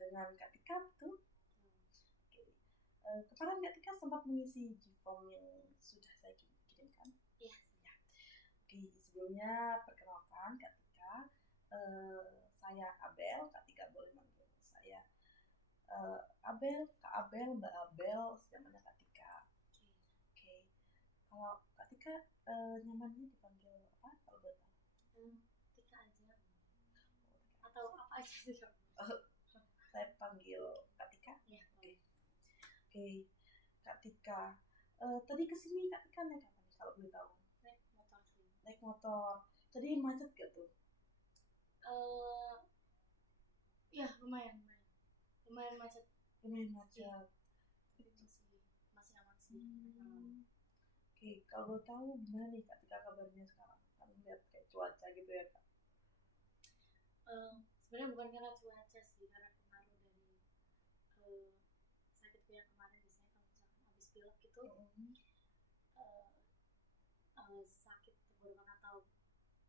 dengan Kak Tika, betul? Oke. Kemarin Kak Tika sempat mengisi G-form yang sudah saya kirimkan. Iya. Ya. Oke, sebelumnya perkenalkan Kak Tika. Saya Abel. Kak Tika boleh manggil saya Abel, Kak Abel, Mbak Abel, namanya Kak Tika. Oke. Kalau Kak Tika nyamannya dipanggil apa kalau boleh tahu? Tika aja. Atau apa aja sih? Saya panggil Kak Tika. Iya. Oke. Kak Tika. Tadi kesini Kak Tika naik apa nih kalau boleh tahu? Naik motor sih. Naik motor. Tadi macet gak tuh? Ya lumayan macet. Lumayan macet. Ya. Masih aman sih. Oke, kalau boleh tahu gimana nih Kak Tika kabarnya sekarang? Kan lihat kayak cuaca gitu ya Kak. Sebenarnya bukan karena cuaca sih, karena pengaruh dari sakitku yang kemarin. Biasanya kalau misalkan habis pilek gitu sakit tenggorokan atau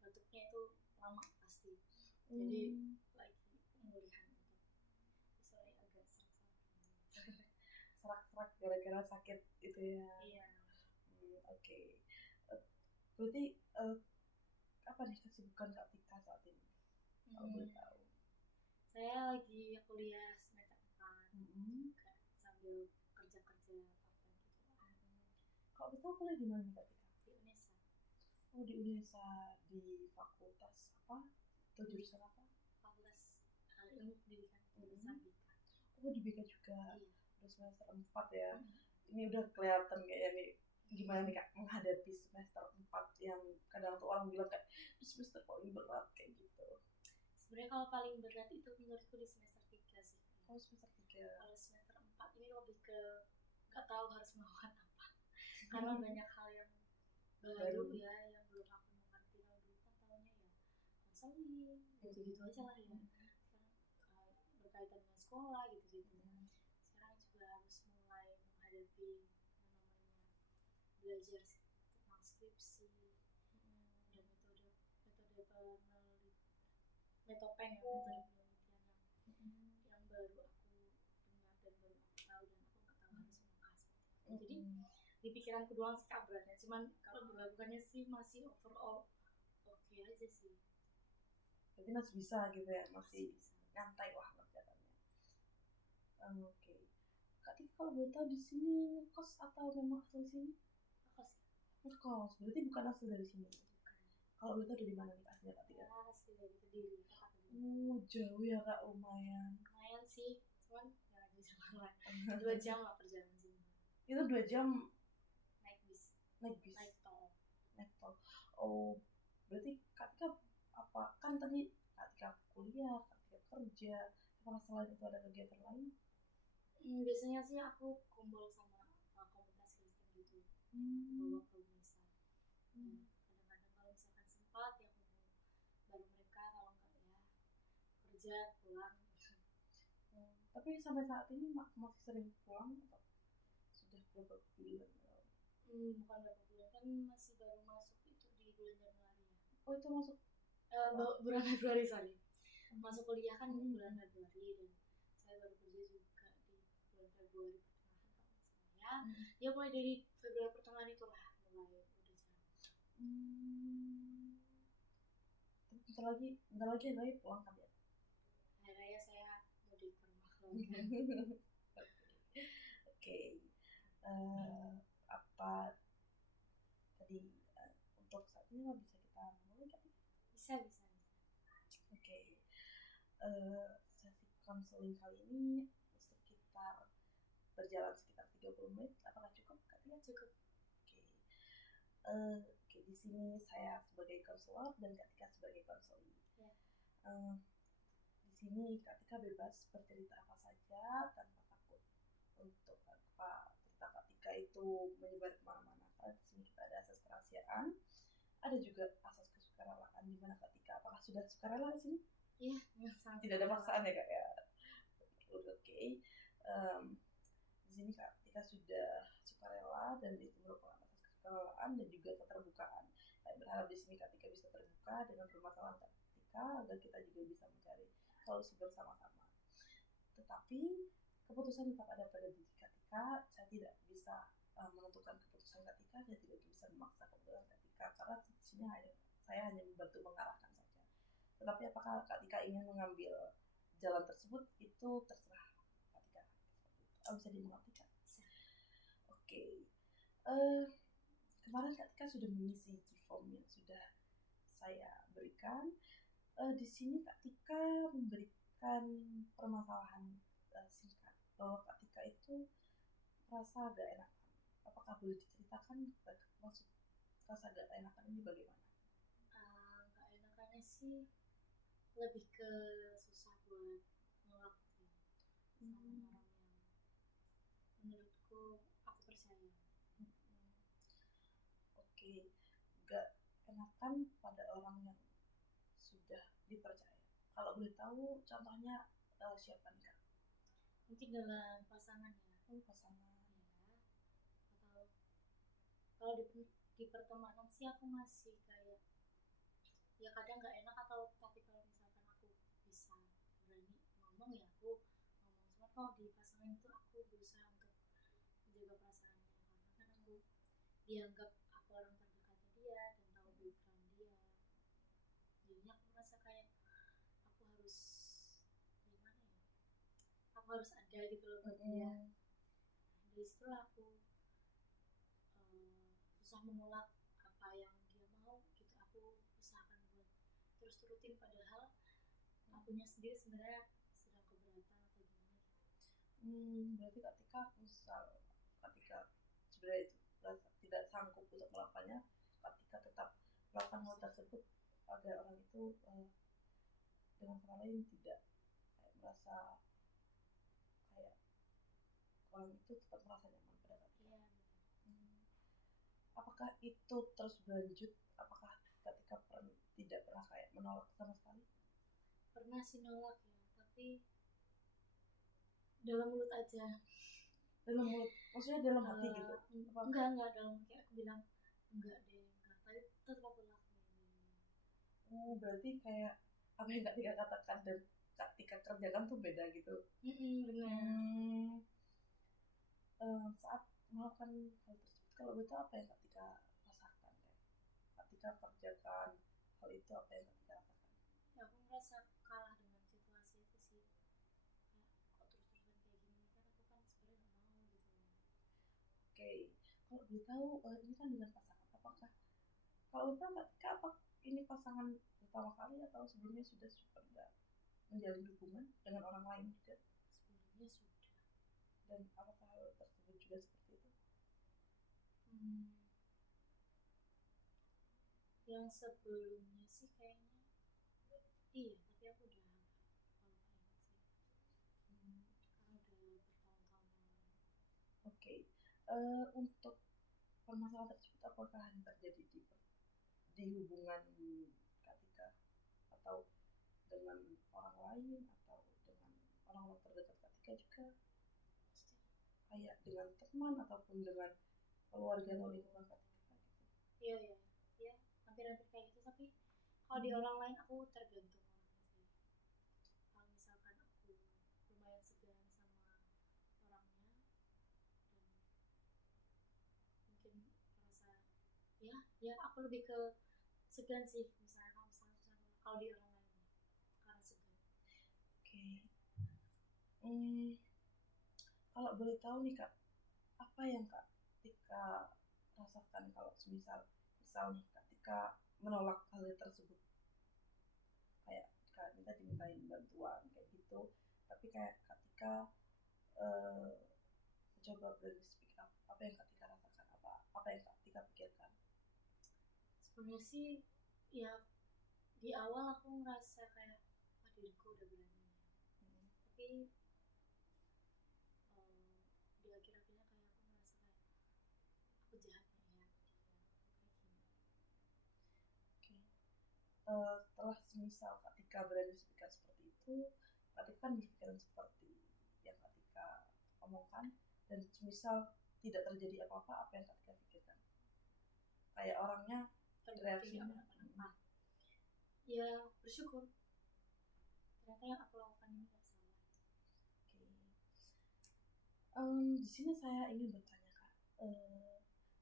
batuknya itu lama pasti. Jadi lagi pemulihan itu. Soalnya agak serak-serak gara-gara sakit itu ya. Iya. Oke. Berarti apa nih kesibukan Kak Tika saat ini? Kalau boleh tahu. Saya lagi kuliah semester 4 sambil kerja-kerja part-time gitu. Kalau betul kuliah di mana nih Kak Tika? Di UNESA. Oh, di UNESA, di fakultas apa? Atau jurusan apa? Fakultas Ilmu Pendidikan jurusan BIKA. Oh, di BIKA juga. Iya. Udah semester 4 ya. Ini udah kelihatan kayaknya nih gimana nih Kak menghadapi semester 4 yang kadang tuh orang bilang kayak semester paling berat kayak gitu. Sebenarnya kalau paling berat itu menurutku di semester 3 sih. Oh, semester 3. Kalau semester 4 ini lebih ke gak tahu harus melakukan apa. Karena banyak hal yang baru ya, yang belum aku mengerti. Kalau dulu kan tahunya ya konseling, gitu-gitu aja lah ya. Sekarang berkaitan dengan sekolah gitu-gitu. Sekarang juga harus mulai menghadapi namanya belajar tentang skripsi dan metode metopen ya, metode penelitian yang baru aku dengar dan baru aku tahu dan aku nggak tahu harus melangkah seperti apa. Jadi di pikiranku doang sih beratnya, cuman kalau dilakukannya sih masih overall oke aja sih. Berarti masih bisa gitu ya, masih nyantai lah kerjaannya. Oke. Kak Tika kalau boleh tahu di sini ngekos atau memang asal sini? Ngekos. Berarti bukan asal dari sini. Kalau boleh tahu dari mana nih aslinya Kak Tika? Asli dari Kediri. Jauh ya Kak, lumayan. Lumayan sih, cuman ya lagi jalan 2 jam lah perjalanan sini. Itu 2 jam naik bis. Naik tol. Oh, berarti Kak Tika apa? Kan tadi Kak Tika kuliah, Kak Tika kerja. Apakah selain itu ada kegiatan lain? Biasanya sih aku kumpul sama komunitas Kristen gitu. Bawa ke UNESA. Kadang-kadang kalau misalkan sempat ya kumpul baru mereka, kalau enggak ya kerja pulang. Tapi sampai saat ini masih sering pulang atau sudah berapa bulan? Bukan berapa bulan, kan masih baru masuk itu di bulan Januari ya. Oh, itu masuk bulan Februari, sorry. Masuk kuliah kan bulan Februari dan saya baru kerja juga di bulan Februari pertengahan kalau misalnya. Ya mulai dari Februari pertengahan itulah mulai udah jarang. Bentar lagi pulang kan ya? Hari raya saya mudik ke rumah Oke. Apa tadi untuk saat ini bisa kita mulai kan? Bisa. Oke. Sesi konseling kali ini sekitar berjalan sekitar 30 menit. Apakah cukup? Katanya cukup. Oke, di sini saya sebagai konselor dan Kak Tika sebagai konseling. Ya. Di sini Kak Tika bebas bercerita apa saja tanpa takut untuk cerita Kak Tika itu menyebar kemana-mana. Karena di sini kita ada asas kerahasiaan, ada juga asas kesukarelaan di mana Kak Tika apakah sudah sukarela di sini? Iya, tidak ada paksaan ya Kak ya. Oke. Di sini Kak Tika sudah sukarela dan itu merupakan asas kesukarelaan dan juga keterbukaan. Saya berharap di sini Kak Tika bisa terbuka dengan permasalahan Kak Tika agar kita juga bisa mencari solusi bersama-sama. tetapi keputusan tetap ada pada diri ketika saya tidak bisa menentukan keputusan ketika, saya tidak bisa memaksa keputusan ketika, karena di sini saya hanya membantu mengarahkan saja. Tetapi apakah ketika ingin mengambil jalan tersebut, itu terserah ketika. Bisa dimengerti kan? Oke. Kemarin ketika sudah mengisi G-form yang sudah saya berikan, di sini ketika memberikan permasalahan singkat bahwa ketika itu rasa agak enakan. Apakah boleh diceritakan maksud rasa agak enakan ini bagaimana? Gak enakannya sih lebih ke susah buat nolak sih sama orang yang menurutku aku percaya. Oke, gak enakan pada orang yang sudah dipercaya. Kalau boleh tahu contohnya siapa nih Kak? Mungkin dalam pasangan ya. Pasangan. Ya. Atau kalau di pertemanan sih aku masih kayak ya kadang nggak enak, atau tapi kalau misalkan aku bisa berani ngomong ya aku ngomong. Cuma kalau di pasangan itu aku berusaha untuk menjaga perasaannya, karena kan aku dianggap aku orang terdekatnya dia dan tahu background dia. Jadinya aku merasa kayak aku harus gimana ya, aku harus ada gitu loh buat dia. Dari situlah aku susah menolak apa yang dia mau gitu. Aku usahakan buat terus turutin, padahal akunya sendiri sebenarnya sedang keberatan atau gimana gitu. Berarti ketika sebenarnya itu tidak sanggup untuk melakukannya, ketika tetap melakukan hal tersebut agar orang itu dengan kata lain tidak kayak merasa kayak orang itu tetap merasa nyaman pada ketika. Apakah itu terus berlanjut? Apakah ketika tidak pernah kayak menolak sama sekali? Pernah sih nolak ya, tapi dalam mulut aja. Dalam mulut, maksudnya dalam hati gitu? Enggak dalam, kayak aku bilang enggak deh, enggak, tapi tetap aku lakuin. Berarti kayak apa yang Kak Tika katakan dan Kak Tika kerjakan tuh beda gitu. Benar. Saat melakukan hal tersebut, kalau betul apa yang Kak Tika rasakan? Kak Tika kerjakan hal itu, apa yang Kak Tika rasakan? Ya, aku merasa kalah dengan situasi itu sih. Kok terus-terusan kayak gini, kan aku kan sebenarnya nggak mau gitu. Oke, kalau boleh tahu ini kan dengan pasangan, apakah kalau tahu Kak Tika apa ini pasangan pertama kali atau sebelumnya sudah pernah menjalin hubungan dengan orang lain juga? Sebelumnya sudah. Dan apakah hal tersebut juga seperti itu? Yang sebelumnya sih kayaknya iya, tapi aku udah kalau ingat sih karena udah bertahun-tahun yang lalu. Oke. Untuk permasalahan tersebut apakah hanya terjadi di hubungan ketika atau dengan orang lain atau dengan orang-orang terdekat ketika juga, kayak dengan teman ataupun dengan keluarga atau lingkungan ketika gitu? Iya, hampir-hampir kayak gitu. Tapi kalau di orang lain aku tergantung orangnya sih. Kalau misalkan aku lumayan segan sama orangnya dan mungkin merasa ya aku lebih ke segan sih, misalnya kalau susah kalau di orang lain karena segan. Oke. Kalau boleh tahu nih Kak, apa yang Kak Tika rasakan kalau misal nih Kak Tika menolak hal tersebut, kayak Kak minta dimintain bantuan kayak gitu, tapi kayak Kak Tika coba berani speak up, apa yang Kak Tika rasakan, apa yang Kak Tika pikirkan? Sebenarnya sih ya di awal aku ngerasa kayak diriku udah berani ya. Tapi di akhir-akhirnya kayak aku ngerasa kayak aku jahatnya ya gitu. Kayak gini. Setelah semisal Kak Tika berani speak up seperti itu, Kak Tika kan berpikiran seperti yang Kak Tika omongkan, dan semisal tidak terjadi apa-apa, apa yang Kak Tika pikirkan? Kayak orangnya reaksinya ya bersyukur ternyata yang aku lakukan ini gak salah. Di sini saya ingin bertanya Kak,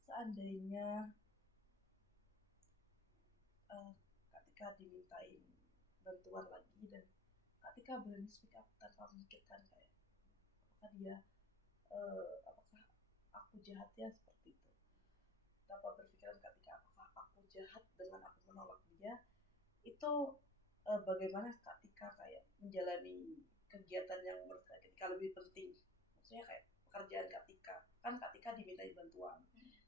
seandainya ketika dimintain bantuan lagi dan ketika berani speak up tanpa memikirkan kayak apakah dia apakah aku jahat ya seperti itu, tanpa berpikiran ketika apakah aku jahat dengan aku menolak dia itu, bagaimana ketika kayak menjalani kegiatan yang menurut saya ketika lebih penting, maksudnya kayak pekerjaan ketika kan ketika dimintai bantuan,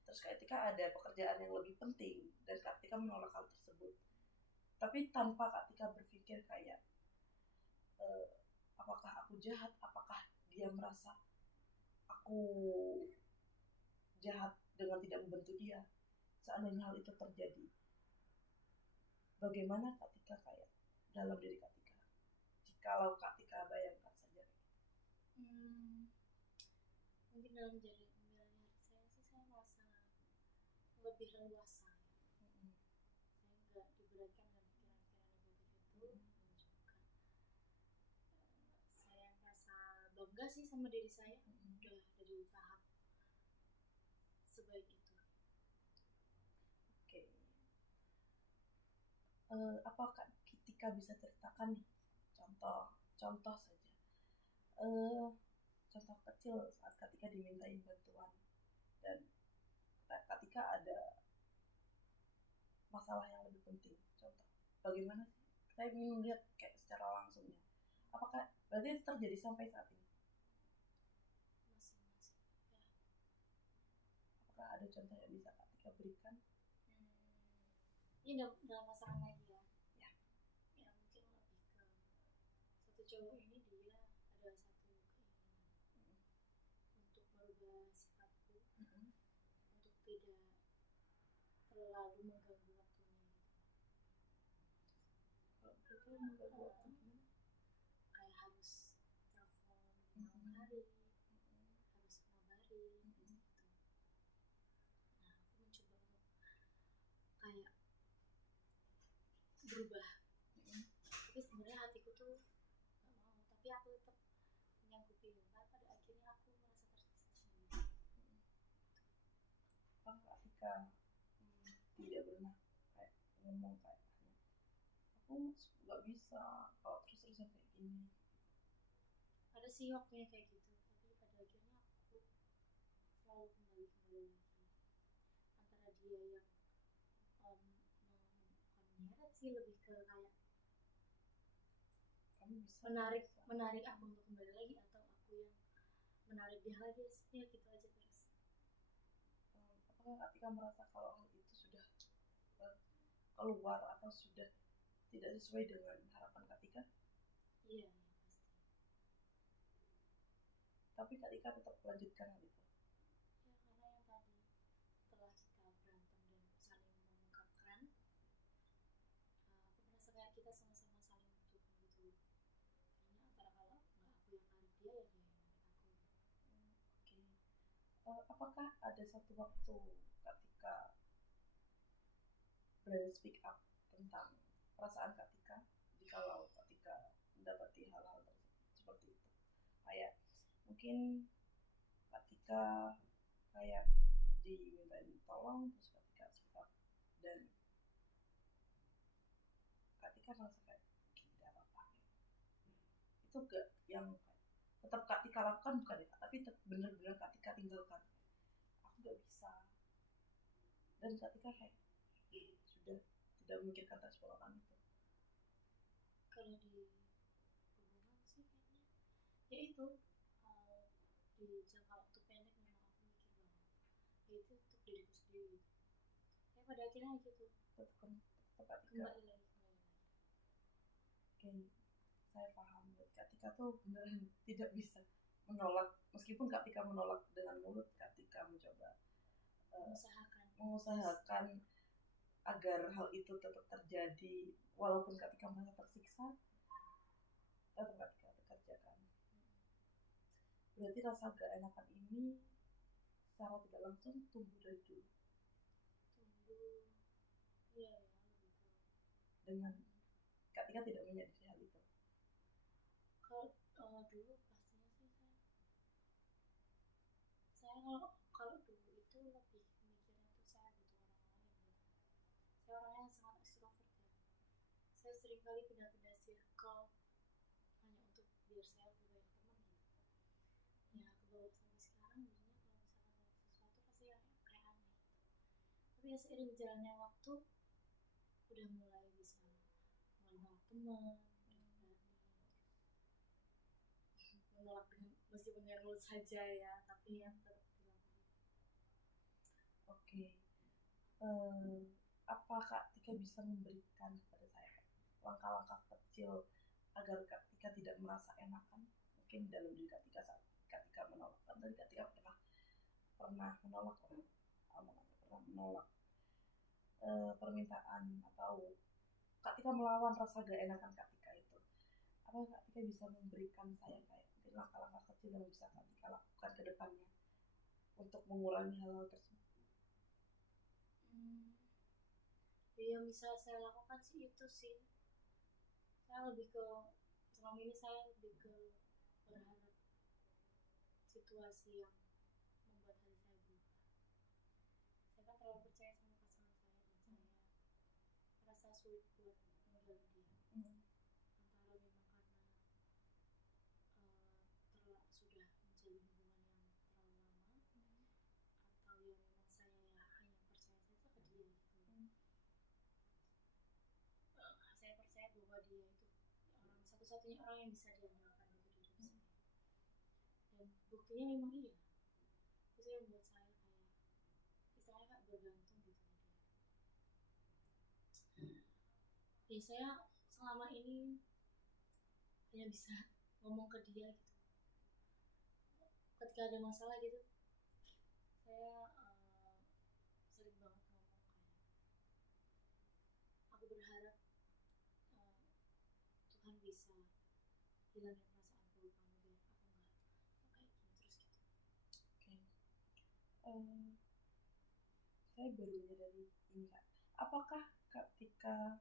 terus ketika ada pekerjaan yang lebih penting dan ketika menolak hal tersebut, tapi tanpa ketika berpikir kayak apakah aku jahat, apakah dia merasa aku jahat dengan tidak membantu dia, seandainya hal itu terjadi, bagaimana ketika kayak dalam diri ketika jikalau ketika bayangkan saja mungkin dalam menjalani hari saya merasa lebih leluasa ya. Saya nggak diberatkan dengan pikiran-pikiran negatif itu, dan juga saya merasa bangga sih sama diri saya udah ada di tahap sebaik itu. Oke. Apakah ketika bisa ceritakan nih contoh saja, contoh kecil saat ketika dimintain bantuan dan ketika ada masalah yang lebih penting, contoh bagaimana sih, saya ingin melihat kayak secara langsungnya, apakah berarti itu terjadi sampai saat ini, apakah ada contoh yang bisa ketika berikan? Ini dalam masalah lagi ya. Ya. Ya mungkin lebih ke satu cowok ini dia ada satu keinginan untuk merubah sifatku, untuk tidak terlalu mengganggu waktunya gitu. Kalau itu mengganggu waktu gimana? Kayak harus telepon di malam hari, harus ngabarin gitu. Nah aku mencoba untuk kayak berubah, tapi sebenarnya hatiku tuh nggak mau, tapi aku tetap menyanggupi, karena pada akhirnya aku merasa tersiksa sendiri. Ketika tidak pernah kayak ngomong kayak aku nggak bisa kalau terus-terusan kayak gini, ada sih waktunya kayak gitu, tapi pada akhirnya aku selalu kembali lagi antara dia yang bukan menyeret sih, lebih ke kayak kamu bisa menarik aku untuk kembali lagi, atau aku yang menarik dia lagi, ya gitu aja terus. Apakah ketika merasa kalau hal itu sudah keluar atau sudah tidak sesuai dengan harapan ketika? Iya pasti. Tapi ketika tetap melanjutkan hal itu? Ya karena yang tadi, setelah kita berantem dan saling mengungkapkan, aku merasa kayak kita sama-sama saling mendukung gitu. Karena antara kalau nggak aku yang narik dia, ya dia yang narik aku. Oke. Apakah ada satu waktu ketika berani speak up tentang perasaan ketika, jikalau ketika mendapati hal-hal seperti itu, kayak mungkin ketika kayak dimintain tolong terus ketika speak up dan ketika merasa kayak tidak apa-apa, itu gak yang tetap ketika lakukan bukan ya, tapi benar-benar ketika tinggalkan aku gak bisa, dan ketika kayak sudah tidak memikirkan respon orang itu. Kalau di hubungan sih kayaknya ya itu, di jangka waktu pendek memang aku mikir banget ya itu untuk diriku sendiri gitu. Kayak pada akhirnya gitu kembali lagi. Oke, saya paham. Ketika tuh beneran tidak bisa menolak, meskipun ketika menolak dengan mulut, ketika mencoba mengusahakan agar hal itu tetap terjadi walaupun ketika merasa tersiksa, tetap ketika dikerjakan. Berarti rasa gak enakan ini secara tidak langsung tumbuh dari dulu. Iya ya, dengan ketika tidak menyadari hal itu. Kalau dulu pastinya sih saya saya kalau dulu itu lebih mikirnya tuh saya butuh orang lain gitu. Saya orangnya yang sangat ekstrovert ya. Saya sering kali pindah-pindah circle hanya untuk biar saya lebih banyak teman gitu. Ya kebawa sampai sekarang jadinya kalau misalkan ada sesuatu pasti yang kayak aneh. Tapi ya seiring berjalannya waktu udah mulai bisa menolak teman, udah berani menolak dengan meskipun dengan mulut saja ya, tapi yang tetap dilakukan. Oke. Apa Kak Tika bisa memberikan kepada saya langkah-langkah kecil agar Kak Tika tidak merasa enakan mungkin dalam diri Kak Tika saat Kak Tika menolak, kan tadi Kak Tika pernah menolak pernah menolak permintaan atau Kak Tika melawan rasa gak enakan Kak Tika itu. Apa Kak Tika bisa memberikan saya kayak mungkin langkah-langkah kecil yang bisa Kak Tika lakukan ke depannya untuk mengurangi hal-hal tersebut? Yang bisa saya lakukan sih itu sih, saya lebih ke selama ini saya lebih ke berharap situasi yang membuat hati saya berubah. Saya kan terlalu percaya sama pasangan saya dan saya merasa sulit buat meninggalkan dia. Antara memang karena sudah menjalin hubungan yang terlalu lama, atau ya memang saya ya hanya percaya saja ke dia gitu. Saya percaya bahwa dia itu orang satu-satunya orang yang bisa diandalkan gitu di hidup saya. Dan buktinya memang iya. Itu yang membuat saya kayak istilahnya kayak bergantung gitu sama dia. Ya saya selama ini hanya bisa ngomong ke dia gitu. Ketika ada masalah gitu, saya sering banget ngomong kayak aku berharap Tuhan bisa hilangin perasaan buruk kamu biar aku nggak kayak gini terus gitu. Saya baru menyadari ini Kak. Apakah ketika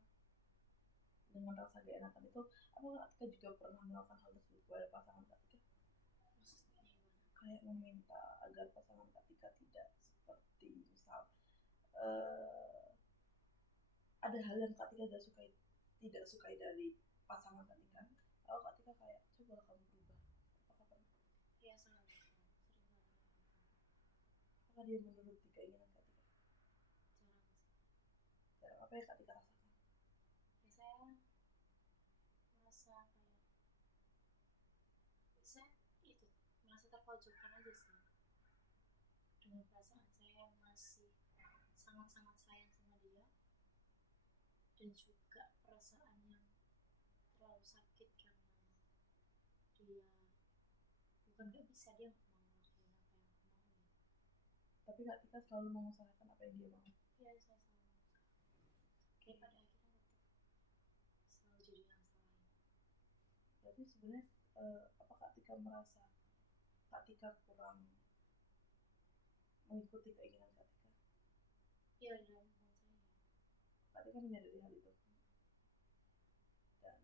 dengan rasa gak enakan itu, apakah Kak Tika juga pernah melakukan hal tersebut kepada pasangan Kak Tika? Maksudnya gimana? Kayak meminta agar pasangan Kak Tika tidak seperti misal ada hal yang Kak Tika tidak sukai dari pasangan Kak Tika. Kalau Kak Tika kayak coba kamu berubah, apakah pernah? Iya selalu sering banget. Apakah dia menuruti keinginan Kak Tika? Jarang sih. Jarang. Apa yang Kak Tika rasakan? Ya saya merasa kayak saya itu merasa terpojokkan aja sih dengan perasaan saya yang masih sangat-sangat sayang sama dia, dan juga perasaan yang terlalu sakit karena dia bukan gak bisa, dia nggak mau ngelakuin apa yang aku mau ya. Tapi Kak Tika selalu mengusahakan apa yang dia mau. Iya saya selalu mengusahakan. Dia pada akhirnya tetap selalu jadi yang salahin. Berarti sebenarnya apa Kak Tika merasa Kak Tika kurang mengikuti keinginan Kak Tika? Iya dalam hubungan saya. Kak Tika menyadari hal itu. Dan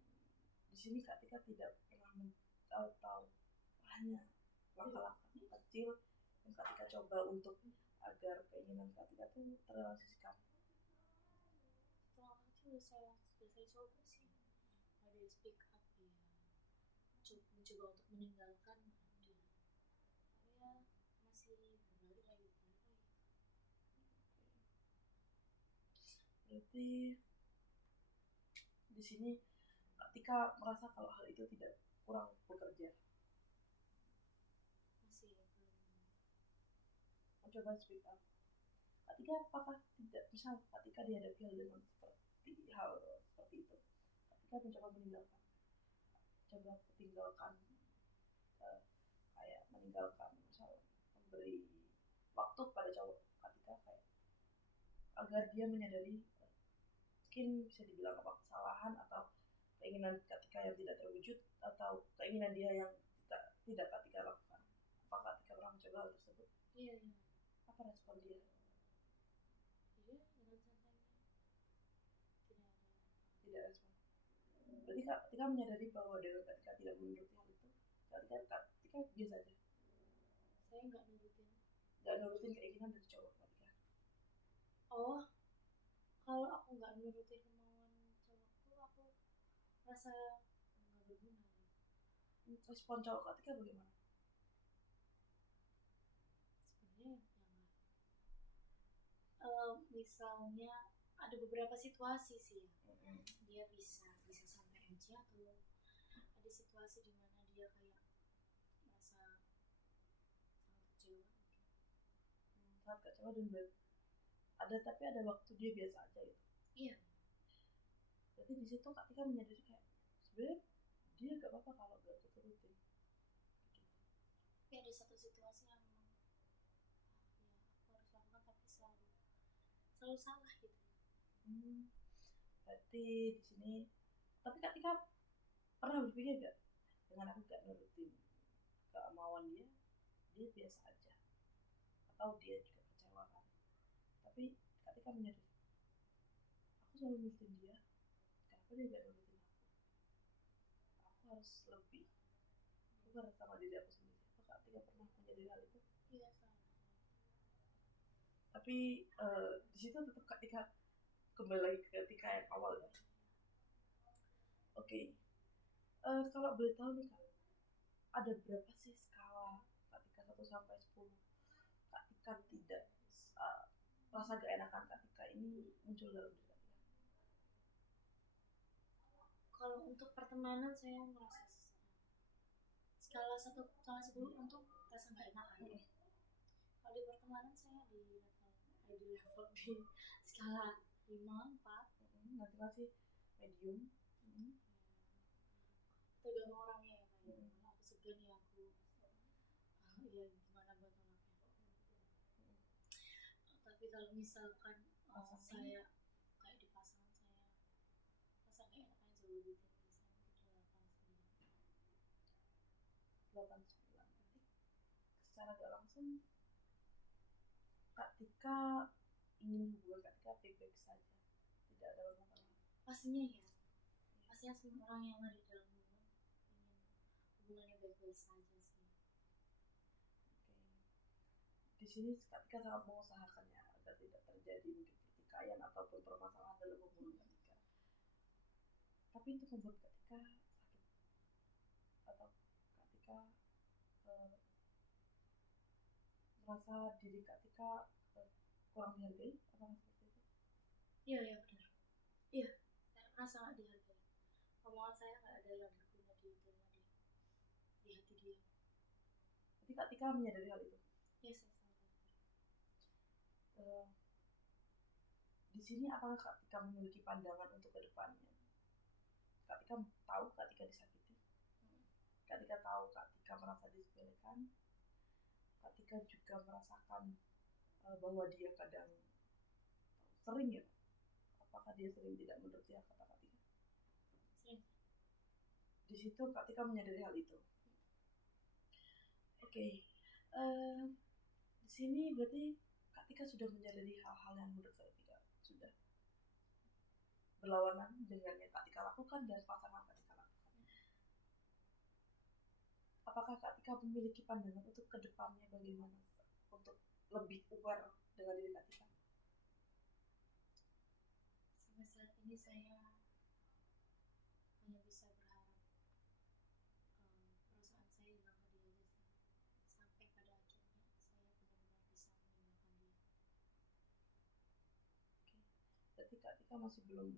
di sini Kak Tika tidak pernah tahu hanya langkah-langkah kecil yang Kak Tika coba untuk agar keinginan Kak Tika itu terrealisasikan. Setelah itu sudah saya coba sih, ada speak up dia, mencoba untuk meninggalkan dia, tapi ya masih berbalik lagi. Berarti di sini Kak Tika merasa kalau hal itu tidak kurang bekerja. Masih belum Mencoba speak up. Kak Tika apakah tidak misal Kak Tika dihadapi hal dengan seperti itu, Kak Tika mencoba meninggalkan, kayak meninggalkan misal memberi waktu pada cowok Kak Tika kayak agar dia menyadari mungkin bisa dibilang apa kesalahan atau keinginan Kak Tika yang tidak terwujud atau keinginan dia yang tidak Kak Tika lakukan. Apa Kak Tika pernah mencoba hal tersebut? Iya. Apa respon dia? Dia dengan santainya tidak ada. Tidak respon. Berarti Kak Tika menyadari bahwa dengan Kak Tika tidak menuruti hal itu, Kak Tika biasa aja. Saya nggak nurutin nggak nurutin keinginan dari cowok ketika. Oh, kalau aku nggak nurutin kemauan cowokku, aku rasa nggak berguna. Respon cowok ketika bagaimana? Sebenarnya misalnya ada beberapa situasi sih ya. Dia bisa sampai aja, atau ada situasi di mana dia kayak merasa sangat kecewa mungkin. Sangat kecewa dan ada, tapi ada waktu dia biasa aja gitu. Iya. Berarti di situ ketika menyadari kayak sebenarnya dia gak apa-apa kalau gak turutin. Tapi ada satu situasi yang memang ya aku harus lakukan, tapi selalu salah gitu. Berarti di sini, tapi ketika pernah berpikir gak dengan aku gak nurutin kemauan dia biasa aja, atau dia juga kecewa kan, tapi ketika menyadari aku selalu nurutin dia, kenapa dia gak nurutin aku harus lebih, aku harus sama diri aku sendiri. Aku ketika pernah menyadari hal itu? Iya, selalu. Tapi di situ tetap ketika kembali lagi ketika yang awal ya. Oke. Kalau boleh tahu nih Kak, ada berapa sih skala ketika 1 sampai 10 ketika tidak rasa gak enakan ketika ini muncul dalam diri Kak? Kalau untuk pertemanan saya merasa skala 1 sampai 10 untuk rasa gak enakan. Kalau di pertemanan saya di level di skala 5, 4. Nanti masih medium. Tergantung orangnya ya Pak. Aku segan ya, aku ya gimana buat nolaknya. Tapi kalau misalkan saya kayak di pasangan saya rasa gak enakan jauh lebih tinggi, saya mungkin 8, 9. Berarti secara gak langsung ketika ingin hubungan ketika baik-baik saja, tidak ada masalah. Pastinya ya, pastinya semua orang yang ada di dalam hubungan ingin hubungannya baik-baik saja sih. Di sini ketika sangat mengusahakannya agar tidak terjadi mungkin pertikaian ataupun permasalahan dalam hubungan ketika, tapi itu membuat ketika sakit atau ketika merasa diri ketika kurang dihargai, apakah seperti itu? Iya benar. Iya, saya merasa nggak dihargai. Omongan saya nggak ada yang berguna di hati dia. Jadi ketika menyadari hal itu, iya saya sadar. Di sini apakah ketika memiliki pandangan untuk kedepannya, ketika tahu ketika disakiti, ketika tahu ketika merasa disepelekan, ketika juga merasakan bahwa dia kadang sering ya, apakah dia sering tidak menuruti kata ketika? Sering. Di situ ketika menyadari hal itu. Oke. Di sini berarti ketika sudah menyadari hal-hal yang menurut saya tidak sudah berlawanan dengan yang ketika lakukan dan pasangan ketika lakukan, apakah ketika memiliki pandangan untuk kedepannya bagaimana untuk lebih aware dengan diri ketika? Sampai saat ini saya hanya bisa berharap perasaan saya hilang ke dia aja sih, sampai pada akhirnya saya benar-benar bisa meninggalkan dia. Berarti ketika masih belum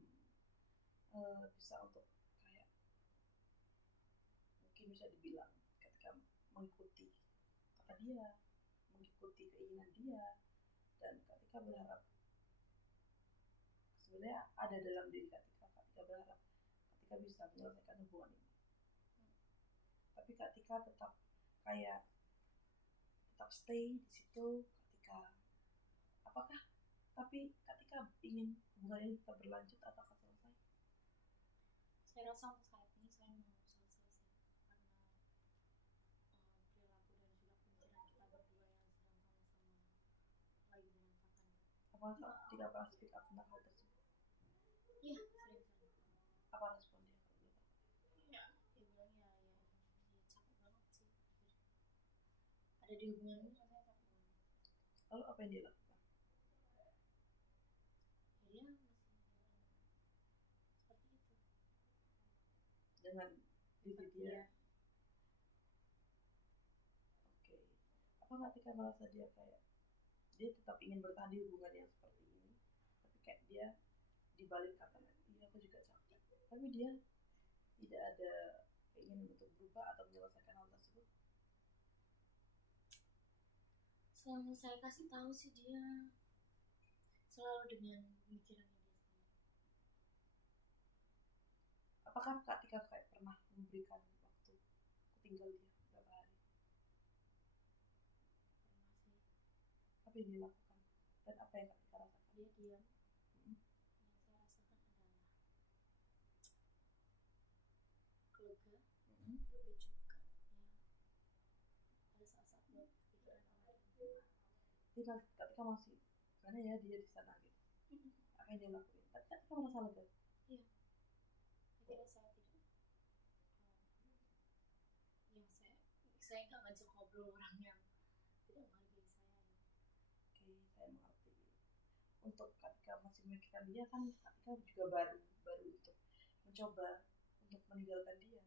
bisa untuk kayak mungkin bisa dibilang ketika mengikuti kata dia, mengikuti keinginan dia, dan ketika berharap sebenarnya ada dalam diri ketika berharap ketika bisa menyelesaikan hubungan ini, tapi ketika tetap kayak tetap stay di situ ketika apakah tapi ketika ingin hubungan ini tetap berlanjut apakah selesai? Saya rasa untuk saat ini saya mau selesai sih, karena perilaku dan juga pemikiran kita berdua yang sedang sama-sama lagi berantakan. Apakah tidak pernah speak up tentang hal tersebut? Iya, sering. Apa respon dia kalau dia tahu? Iya, dia bilang ya capek banget sih. Ada di hubungan ini rasanya capek banget. Lalu apa yang dia lakukan? Dia masih seperti itu Dengan diri seperti dia. ya. Oke. Apa ketika merasa dia kayak dia tetap ingin bertahan di hubungan yang seperti ini, tapi kayak dia dibalik kata iya aku juga capek, tapi dia tidak ada keinginan untuk berubah atau menyelesaikan hal tersebut? Selama saya kasih tahu sih dia selalu dengan pemikirannya dia sendiri. Apakah ketika kayak pernah memberikan waktu aku tinggal dia beberapa hari? Pernah sih. Apa yang dia lakukan dan apa yang ketika rasakan? Dia diam. Hmm. Yang saya rasakan adalah keluarga. Hmm. Tapi juga ya ada saat-saat buat kepikiran sama dia. Dia ketika masih mana ya dia di sana gitu, apa yang dia lakuin? Tapi ketika merasa lega, Iya. Akhirnya saya tidak yang saya nggak ngajak ngobrol orang yang tidak menghargai saya ya. oke saya mengerti. Untuk ketika masih memikirkan dia kan ketika juga baru untuk mencoba untuk meninggalkan dia,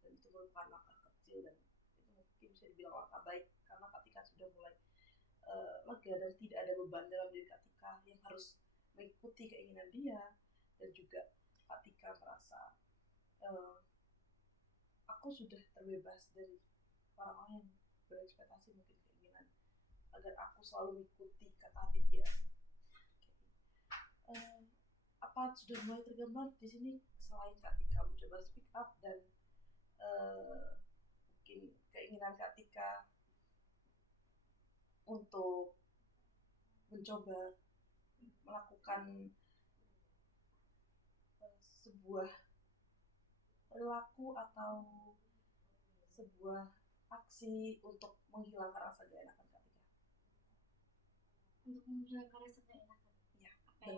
dan itu merupakan langkah kecil dan itu mungkin bisa dibilang langkah baik karena ketika sudah mulai lega dan tidak ada beban dalam diri ketika yang harus mengikuti keinginan dia, dan juga ketika merasa aku sudah terbebas dari orang-orang yang berekspektasi mungkin keinginan agar aku selalu mengikuti kata hati dia. Apa sudah mulai tergambar di sini selain ketika mencoba speak up dan mungkin keinginan ketika untuk mencoba melakukan sebuah perilaku atau sebuah aksi untuk menghilangkan rasa gak enakan ketika? Untuk menghilangkan rasa gak enakan Ya,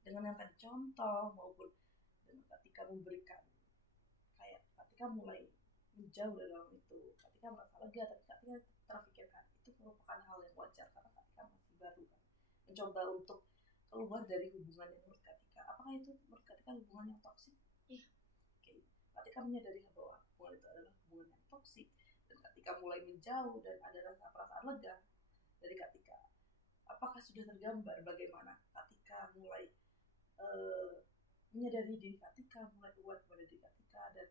dengan yang tadi contoh maupun dengan ketika memberikan kayak ketika mulai menjauh dari dalam itu, ketika merasa lega tapi ketika terpikirkan itu merupakan hal yang wajar karena ketika masih baru kan mencoba untuk keluar dari hubungan yang menurut ketika, apakah itu menurut ketika hubungan yang toksik? Iya. Oke. Ketika menyadari bahwa hubungan itu adalah hubungan yang toksik dan ketika mulai menjauh dan ada rasa perasaan lega dari ketika, apakah sudah tergambar bagaimana ketika mulai menyadari diri ketika, mulai aware kepada diri ketika dan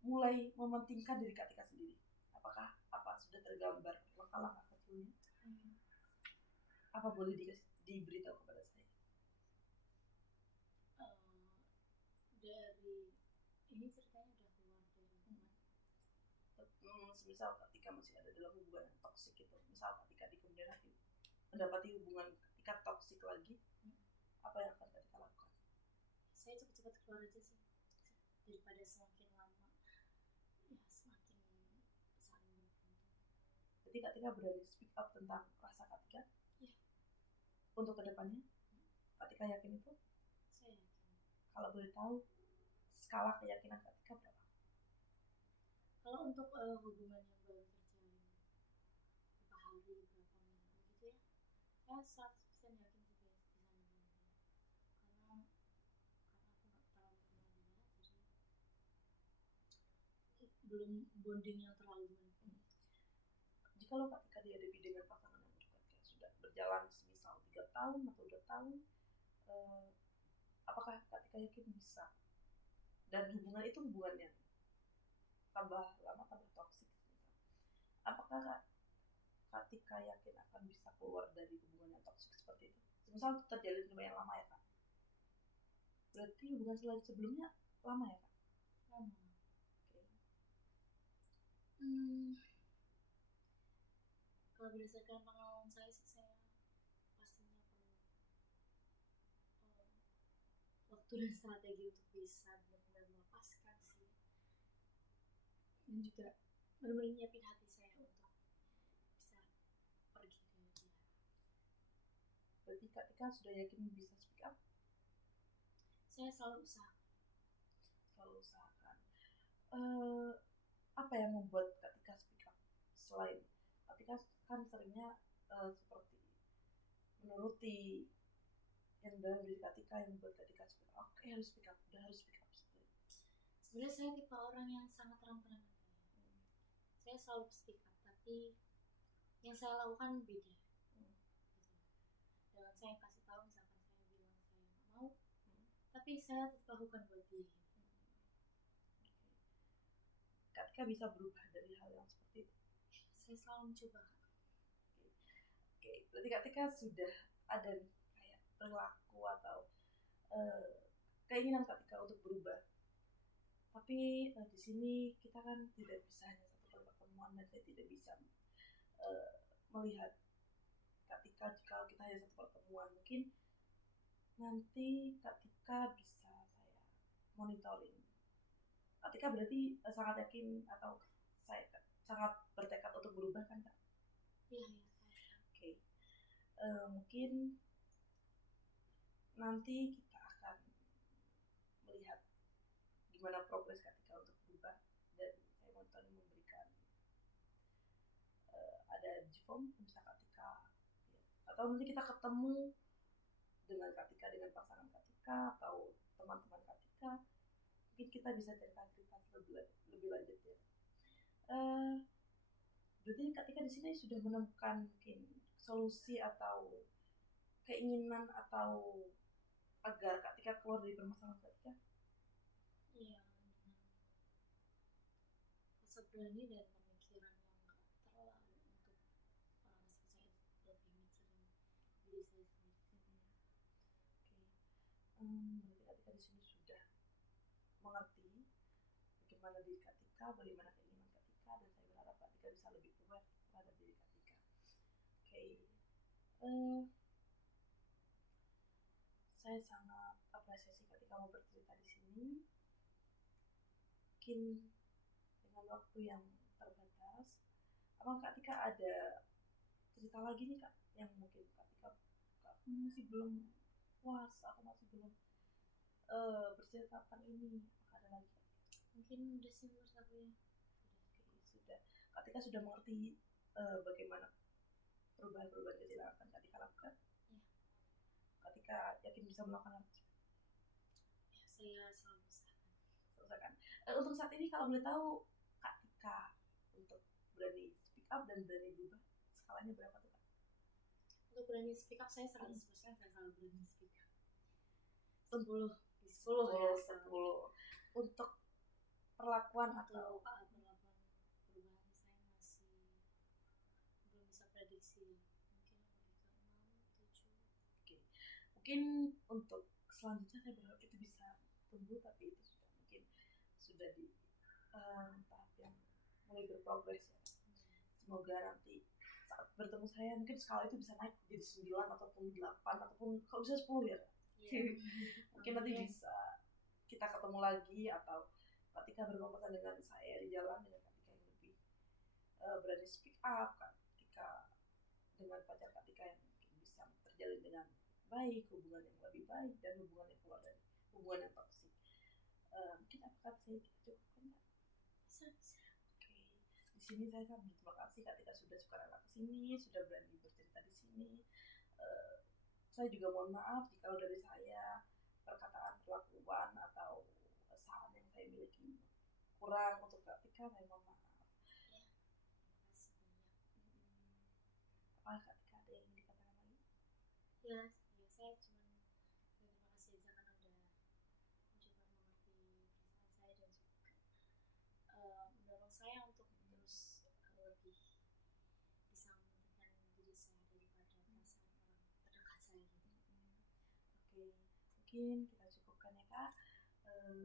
mulai mementingkan diri ketika sendiri? Apakah sudah tergambar langkah-langkah kecilnya? Apa boleh diberitahu kepada saya? Dari ini ceritanya udah keluar dari hubungan. Misal ketika masih ada dalam hubungan yang toksik itu, misal ketika di kemudian hari mendapati hubungan ketika toksik lagi, apa yang akan kita lakukan? Saya cepat-cepat keluar aja sih, daripada semakin lama ya semakin saling bergantung. Jadi ketika berani speak up tentang rasa ketika, ya. Untuk kedepannya, ketika yakin itu? Saya yakin. Kalau boleh tahu, skala keyakinan ketika berapa? Kalau untuk hubungan yang baru terjalin berapa hari, berapa minggu gitu ya, saya 100% yakin sih guys bisa ninggalin dia. Karena aku nggak terlalu kenal dia, jadi belum bonding yang terlalu mendalam. Jikalau ketika dihadapi dengan pasangan yang ketika sudah berjalan semisal 3 tahun atau 2 tahun, apakah ketika yakin bisa? Dan hubungan itu hubungan yang tambah lama tambah toksik. Apakah ketika yakin akan bisa keluar dari hubungan yang toksik seperti itu? Misal terjalin lumayan lama ya Kak? Berarti hubungan selain sebelumnya lama ya Kak? Lama. Okay. Kalau berdasarkan pengalaman saya sih, saya pastinya perlu waktu dan strategi untuk bisa benar-benar melepaskan sih, dan juga benar-benar nyiapin hati saya untuk bisa pergi dari dia. Berarti ketika sudah yakin bisa speak up, saya selalu usahakan. Apa yang membuat ketika speak up? Selain ketika kan seringnya seperti menuruti yang dalam diri Katika yang membuat Katika speak up. Oke, harus speak up, udah harus speak up. Sebenarnya saya tipe orang yang sangat terang terangan. Saya selalu speak up, tapi yang saya lakukan beda. Gitu. Dengan saya kasih tahu, misalkan saya bilang saya nggak mau, tapi saya tetap lakukan buat dia. Katika bisa berubah dari hal yang seperti itu. Saya selalu mencoba. Oke, berarti Katika sudah ada kayak perilaku atau keinginan Katika untuk berubah. Tapi di sini kita kan tidak bisa hanya satu kali pertemuan dan saya tidak bisa melihat Katika jika kita hanya satu pertemuan. Mungkin nanti Katika bisa saya monitoring. Katika berarti sangat yakin atau saya sangat bertekad untuk berubah kan Kak? Iya. Oke. Mungkin nanti kita akan melihat gimana progres Katika untuk berubah dan saya monitoring memberikan ada Jifom bisa Katika ya. Atau nanti kita ketemu dengan Katika dengan pasangan Katika atau teman-teman Katika, mungkin kita bisa cerita-cerita lebih lanjut ya. Berarti Katika di sini sudah menemukan mungkin solusi atau keinginan atau agar Katika keluar dari permasalahan Katika. Iya, rasa berani dan pemikiran yang nggak terlalu untuk orang saya lebih mikirin diri saya sendiri. Berarti Katika di sini sudah mengerti bagaimana diri Katika, bagaimana keinginan Katika, dan saya berharap Katika bisa lebih aware terhadap diri Katika. Saya sangat apresiasi Katika mau bercerita di sini. Mungkin dengan waktu yang terbatas, apakah Katika ada cerita lagi nih Kak yang mungkin Katika masih belum puas atau masih belum bercerita tentang ini? Apakah ada lagi? Mungkin udah sih menurut aku ya. Sudah. Katika sudah mengerti bagaimana perubahan-perubahan kecil yang akan Katika lakukan. Ya. Katika yakin bisa melakukan hal tersebut. Ya, saya selalu usahakan. Untuk saat ini kalau boleh tahu Katika untuk berani speak up dan berani berubah skalanya berapa tuh Kak? Untuk berani speak up saya 100% saya selalu berani speak up. 10 ya, 10. Untuk perlakuan atau perlakuan perubahan saya masih belum bisa prediksi. Mungkin lebih ke 6, 7. Mungkin untuk selanjutnya saya berharap itu bisa tumbuh, tapi itu sudah mungkin sudah di tahap yang mulai berprogres ya. Semoga nanti saat bertemu saya mungkin skala itu bisa naik jadi 9 ataupun 8 ataupun kalau bisa 10 ya. Mungkin nanti bisa kita ketemu lagi atau ketika berpapasan dengan saya di jalan dengan Katika yang lebih berani speak up, Katika dengan pacar Katika yang mungkin bisa terjalin dengan baik, hubungan yang lebih baik dan hubungan yang keluar dari hubungan yang toksik. Mungkin apakah saya kita cukupkan Kak? Oke. Di sini saya sangat berterima kasih Katika sudah suka rela kesini, sudah berani bercerita di sini. Saya juga mohon maaf jika dari saya perkataan, perlakuan atau saran yang saya miliki kurang untuk Katika, saya mohon maaf. Ya, terima kasih banyak. Apakah Katika ada yang ingin dikatakan lagi? Ya, saya cuma terima kasih aja karena udah mencoba mengerti perasaan saya dan juga mendorong saya untuk terus lebih bisa mementingkan diri saya daripada perasaan orang terdekat saya gitu. Oke, mungkin kita cukupkan ya Kak.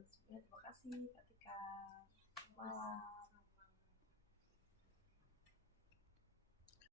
Sebenarnya terima kasih Katika. Malam.